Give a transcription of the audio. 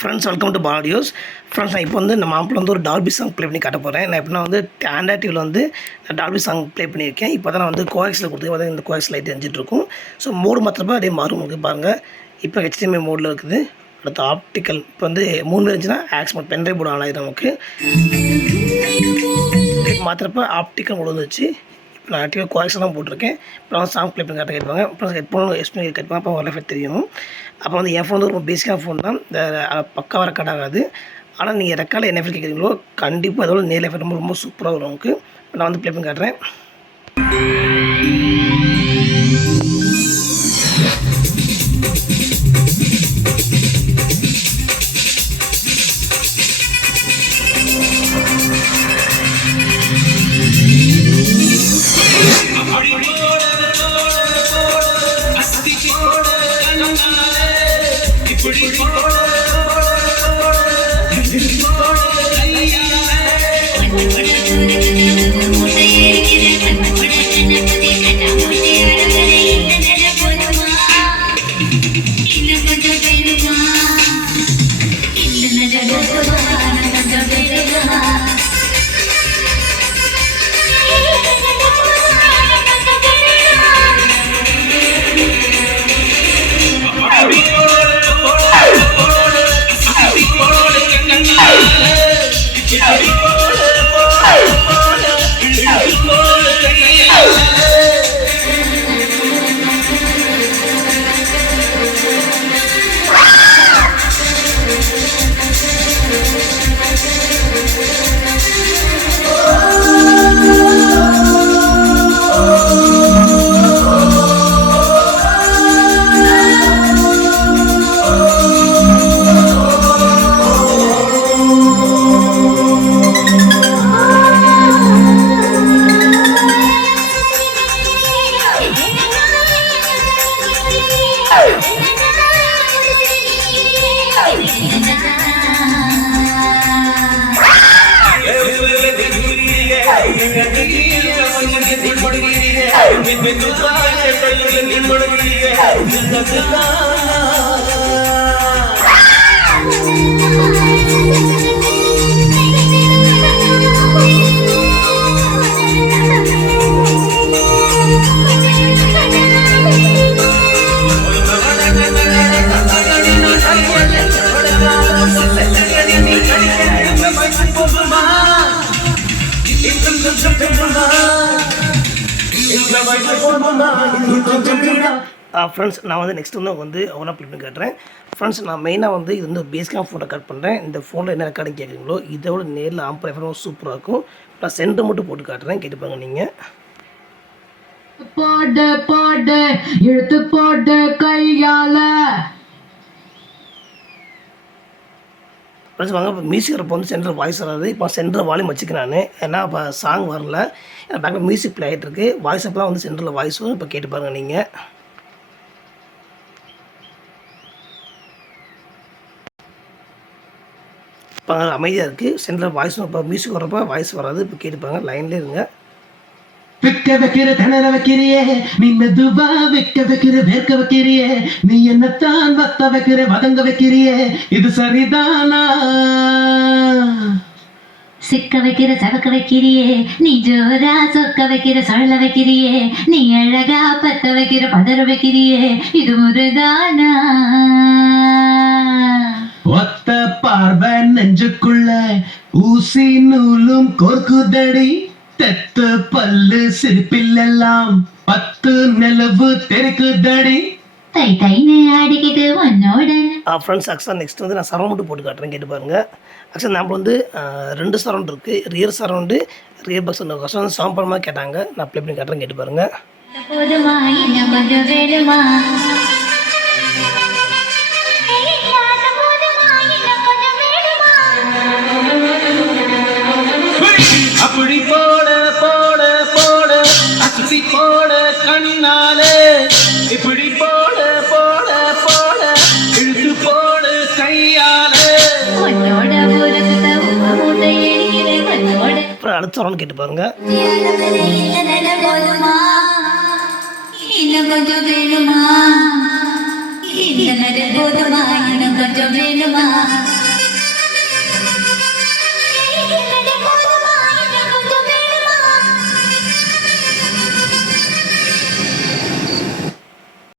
Friends welcome to பாடியோஸ். Friends நான் இப்போ வந்து நம்ம மாப்பிள்ள வந்து ஒரு டால்பி சாங் ப்ளே பண்ணி காட்ட போகிறேன். நான் எப்படின்னா வந்து ஆண்ட்ராய்ட் டிவியில் வந்து நான் டால்பி சாங் ப்ளே பண்ணியிருக்கேன். இப்போ தான் நான் வந்து கோஎக்ஸில் கொடுத்து பார்த்தா இந்த கோஎக்ஸ் லைட் எரிஞ்சிட்ருக்கும். ஸோ மோடு மாத்திரப்போ அதே மாறும் உங்களுக்கு பாருங்கள். இப்போ HDMI மோடில் இருக்குது. அடுத்து ஆப்டிக்கல் இப்போ வந்து 3 இருந்துச்சுன்னா aux mode pendrive board on ஆகிடும் நமக்கு. மாத்திரப்போ ஆப்டிக்கல் மோடு வந்துச்சு. இப்போ நான் ஆக்டிவாக கோஎக்ஸ் தான் போட்டிருக்கேன். இப்போ நான் சாங் ப்ளே பண்ணி காட்ட கேட்பாங்க. இப்போ ஹெட்ஃபோன் எஸ்பி கேட்பாங்க. அப்போ ஒரு எஃபெக்ட் தெரியும். அப்போ வந்து என் ஃபோன் வந்து ரொம்ப பேசிக்கான ஃபோன் தான். இந்த பக்காவாக ரெக்கார்ட் ஆகாது. ஆனால் நீங்கள் ரெக்கார்டில் என்ன எஃபெக்ட் கேட்குறீங்களோ கண்டிப்பாக அதோட நேரில் எஃபெக்ட் ரொம்ப ரொம்ப சூப்பராக வரும் உங்களுக்கு. நான் வந்து ப்ளே பண்ணி காட்டுறேன். ஃப்ரெண்ட்ஸ் நான் வந்து நெக்ஸ்ட் வந்து அவனா ப்ளே பண்ணி காட்டுறேன். ஃப்ரெண்ட்ஸ் நான் மெயினாக வந்து இது வந்து பேசிக்காக ஃபோனை கட் பண்ணுறேன். இந்த ஃபோனில் என்ன ரெக்கார்டிங் கேட்குறீங்களோ இதோட நேரில் ஆம்பர் சூப்பராக இருக்கும். நான் சென்டர் மட்டும் போட்டு காட்டுறேன், கேட்டுப்பாங்க நீங்கள். போடு போடு இழுத்து போடு கையால. ஃப்ரெண்ட்ஸ் வாங்க, இப்போ மியூசிக் வரப்போ வந்து சென்ட்ரல் வாய்ஸ் வராது. இப்போ சென்ட்ரல் வால்யூம் வச்சுக்கிறேன் நான், ஏன்னா இப்போ சாங் வரல. ஏன்னா பேக்கில் மியூசிக் ப்ளே ஆகிட்டு இருக்கு. வாய்ஸ் அப்போ தான் வந்து சென்ட்ரலில் வாய்ஸ் வரும். இப்போ கேட்டு பாருங்கள் நீங்கள். இப்போ அமைதியாக இருக்குது. சென்ட்ரல் வாய்ஸ் இப்போ மியூசிக் வரப்போ வாய்ஸ் வராது. இப்போ கேட்டுப்பாங்க, லைன்லேயே இருங்க. விக்க வைக்கிற திணற வைக்கிறியே நீ மெதுவா, விக்க வைக்கிற வேர்க்க வைக்கிறியே நீ என்னத்தான் வத்த வைக்கிற வதங்க வைக்கிறியே, இது சரிதானா? சிக்க வைக்கிற சவக்க வைக்கிறியே நீ ஜோரா, சொக்க வைக்கிற சொல்ல வைக்கிறியே நீ அழகா, பத்த வைக்கிற பதற வைக்கிறியே இது முருதானா? ஒத்த பார்வை நெஞ்சுக்குள்ள ஊசி நூலும் கோர்க்குதடி, தெத்து பல்லு சிரிப்பிலெல்லாம் 10 நிலவு தெரிக்குதடி. தை தைன்னு ஆடிக்கிட்டு உன்னோட. ஃப்ரெண்ட்ஸ் ஆக்சுவலாக நெக்ஸ்ட் வந்து நான் சரௌண்ட் மட்டும் போட்டு காட்டுறேன், கேட்டு பாருங்கள். ஆக்சுவலாக நம்ம வந்து 2 சரௌண்ட் இருக்குது. ரியர் சரௌண்டு, ரியர் பஸ் வந்து சவுண்ட் படமாக கேட்டாங்க. நான் ப்ளே பண்ணி காட்டுறேன், கேட்டு பாருங்கள். போதுமா இன்னும் கொஞ்சம் வேணுமா, அப்படி போட போட போட அசி போட கண்ணாலே, இப்படி போட போட போட இழுத்து போட கையாலே. அடுத்த சரௌண்ட் கேட்டு பாருங்க. இன்னும் கொஞ்சம் வேணுமா, இந்த நடு போதுமா இன்னும் கொஞ்சம் வேணுமா.